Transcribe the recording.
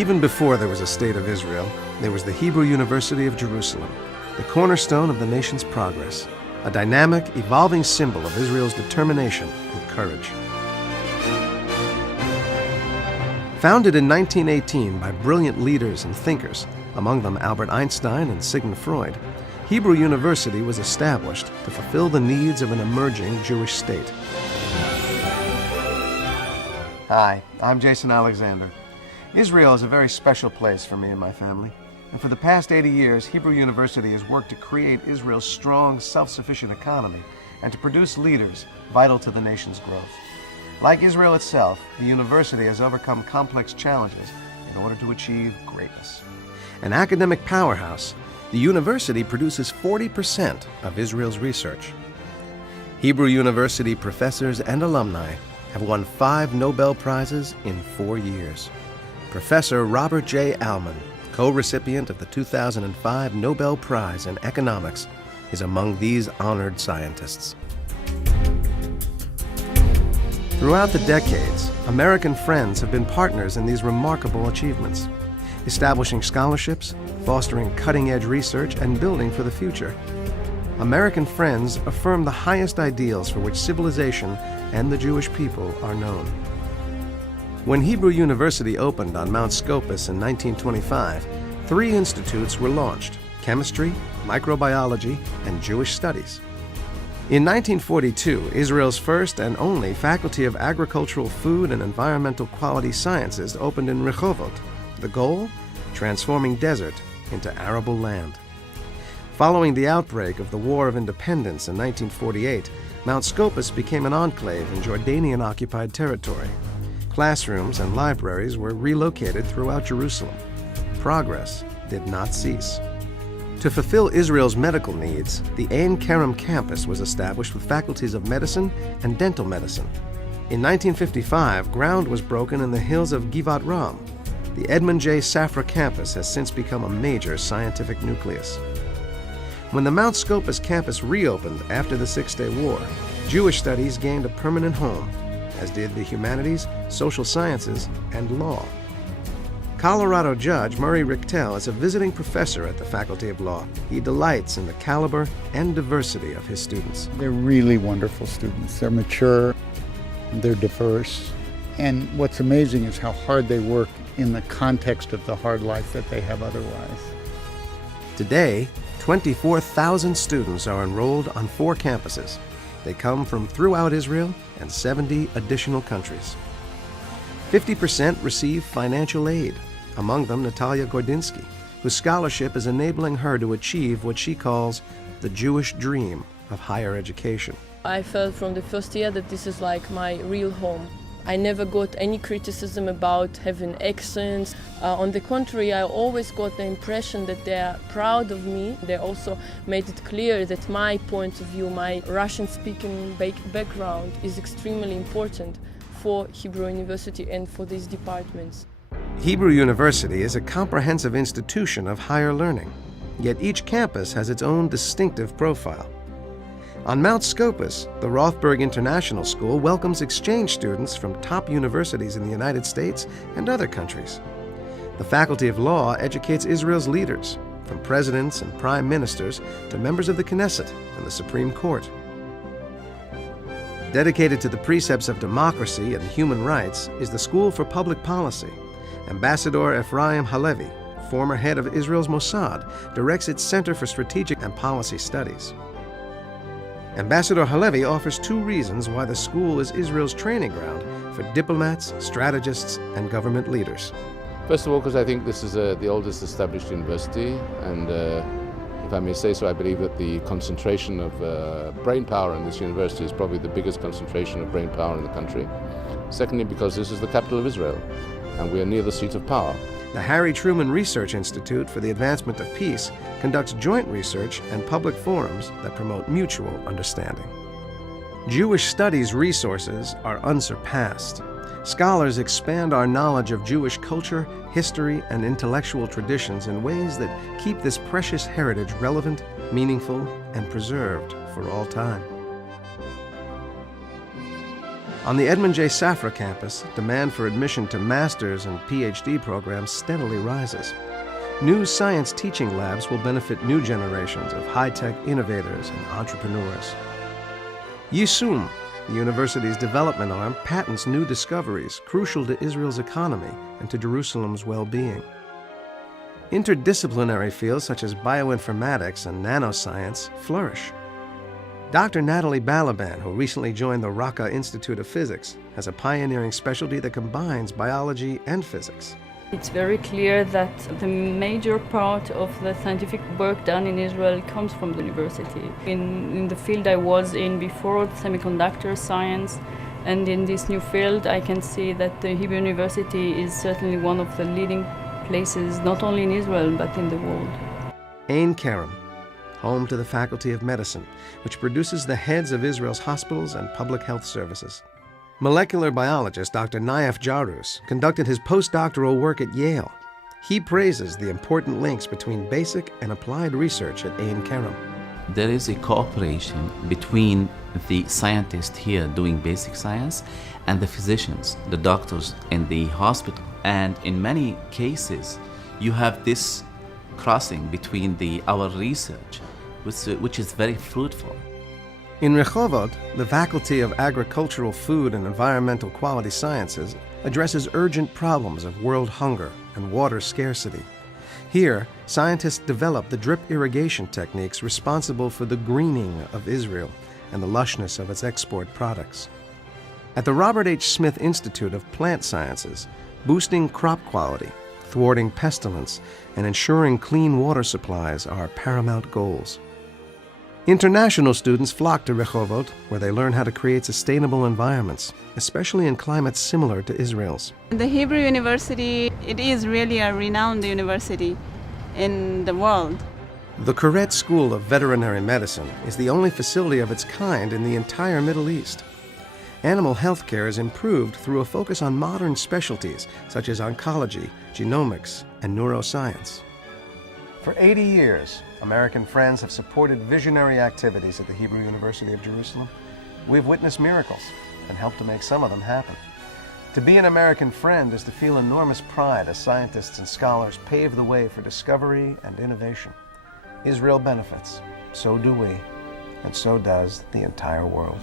Even before there was a State of Israel, there was the Hebrew University of Jerusalem, the cornerstone of the nation's progress, a dynamic, evolving symbol of Israel's determination and courage. Founded in 1918 by brilliant leaders and thinkers, among them Albert Einstein and Sigmund Freud, Hebrew University was established to fulfill the needs of an emerging Jewish state. Hi, I'm Jason Alexander. Israel is a very special place for me and my family. And for the past 80 years, Hebrew University has worked to create Israel's strong, self-sufficient economy and to produce leaders vital to the nation's growth. Like Israel itself, the university has overcome complex challenges in order to achieve greatness. An academic powerhouse, the university produces 40% of Israel's research. Hebrew University professors and alumni have won 5 Nobel Prizes in 4 years. Professor Robert J. Alman, co-recipient of the 2005 Nobel Prize in Economics, is among these honored scientists. Throughout the decades, American Friends have been partners in these remarkable achievements, establishing scholarships, fostering cutting-edge research, and building for the future. American Friends affirm the highest ideals for which civilization and the Jewish people are known. When Hebrew University opened on Mount Scopus in 1925, 3 institutes were launched: chemistry, microbiology, and Jewish studies. In 1942, Israel's first and only Faculty of Agricultural, Food, and Environmental Quality Sciences opened in Rehovot. The goal? Transforming desert into arable land. Following the outbreak of the War of Independence in 1948, Mount Scopus became an enclave in Jordanian-occupied territory. Classrooms and libraries were relocated throughout Jerusalem. Progress did not cease. To fulfill Israel's medical needs, the Ein Kerem campus was established with faculties of medicine and dental medicine. In 1955, ground was broken in the hills of Givat Ram. The Edmund J. Safra campus has since become a major scientific nucleus. When the Mount Scopus campus reopened after the Six-Day War, Jewish studies gained a permanent home, as did the humanities, social sciences, and law. Colorado Judge Murray Richtel is a visiting professor at the Faculty of Law. He delights in the caliber and diversity of his students. They're really wonderful students. They're mature, they're diverse, and what's amazing is how hard they work in the context of the hard life that they have otherwise. Today, 24,000 students are enrolled on 4 campuses. They come from throughout Israel and 70 additional countries. 50% receive financial aid, among them Natalia Gordinsky, whose scholarship is enabling her to achieve what she calls the Jewish dream of higher education. I felt from the first year that this is like my real home. I never got any criticism about having accents. On the contrary, I always got the impression that they are proud of me. They also made it clear that my point of view, my Russian-speaking background is extremely important for Hebrew University and for these departments. Hebrew University is a comprehensive institution of higher learning, yet each campus has its own distinctive profile. On Mount Scopus, the Rothberg International School welcomes exchange students from top universities in the United States and other countries. The Faculty of Law educates Israel's leaders, from presidents and prime ministers to members of the Knesset and the Supreme Court. Dedicated to the precepts of democracy and human rights is the School for Public Policy. Ambassador Ephraim Halevi, former head of Israel's Mossad, directs its Center for Strategic and Policy Studies. Ambassador Halevi offers 2 reasons why the school is Israel's training ground for diplomats, strategists, and government leaders. First of all, because I think this is the oldest established university, and if I may say so, I believe that the concentration of brain power in this university is probably the biggest concentration of brain power in the country. Secondly, because this is the capital of Israel, and we are near the seat of power. The Harry Truman Research Institute for the Advancement of Peace conducts joint research and public forums that promote mutual understanding. Jewish studies resources are unsurpassed. Scholars expand our knowledge of Jewish culture, history, and intellectual traditions in ways that keep this precious heritage relevant, meaningful, and preserved for all time. On the Edmund J. Safra campus, demand for admission to master's and PhD programs steadily rises. New science teaching labs will benefit new generations of high-tech innovators and entrepreneurs. Yisum, the university's development arm, patents new discoveries crucial to Israel's economy and to Jerusalem's well-being. Interdisciplinary fields such as bioinformatics and nanoscience flourish. Dr. Natalie Balaban, who recently joined the Raqqa Institute of Physics, has a pioneering specialty that combines biology and physics. It's very clear that the major part of the scientific work done in Israel comes from the university. In the field I was in before, semiconductor science, and in this new field I can see that the Hebrew University is certainly one of the leading places, not only in Israel but in the world. Ein Kerem, home to the Faculty of Medicine, which produces the heads of Israel's hospitals and public health services. Molecular biologist Dr. Naif Jarus conducted his postdoctoral work at Yale. He praises the important links between basic and applied research at Ein Kerem. There is a cooperation between the scientists here doing basic science and the physicians, the doctors in the hospital. And in many cases, you have this crossing between our research, which is very fruitful. In Rehovot, the Faculty of Agricultural, Food, and Environmental Quality Sciences addresses urgent problems of world hunger and water scarcity. Here, scientists develop the drip irrigation techniques responsible for the greening of Israel and the lushness of its export products. At the Robert H. Smith Institute of Plant Sciences, boosting crop quality, thwarting pestilence, and ensuring clean water supplies are paramount goals. International students flock to Rehovot, where they learn how to create sustainable environments, especially in climates similar to Israel's. The Hebrew University, it is really a renowned university in the world. The Koret School of Veterinary Medicine is the only facility of its kind in the entire Middle East. Animal health care is improved through a focus on modern specialties such as oncology, genomics, and neuroscience. For 80 years, American Friends have supported visionary activities at the Hebrew University of Jerusalem. We've witnessed miracles and helped to make some of them happen. To be an American Friend is to feel enormous pride as scientists and scholars pave the way for discovery and innovation. Israel benefits, so do we, and so does the entire world.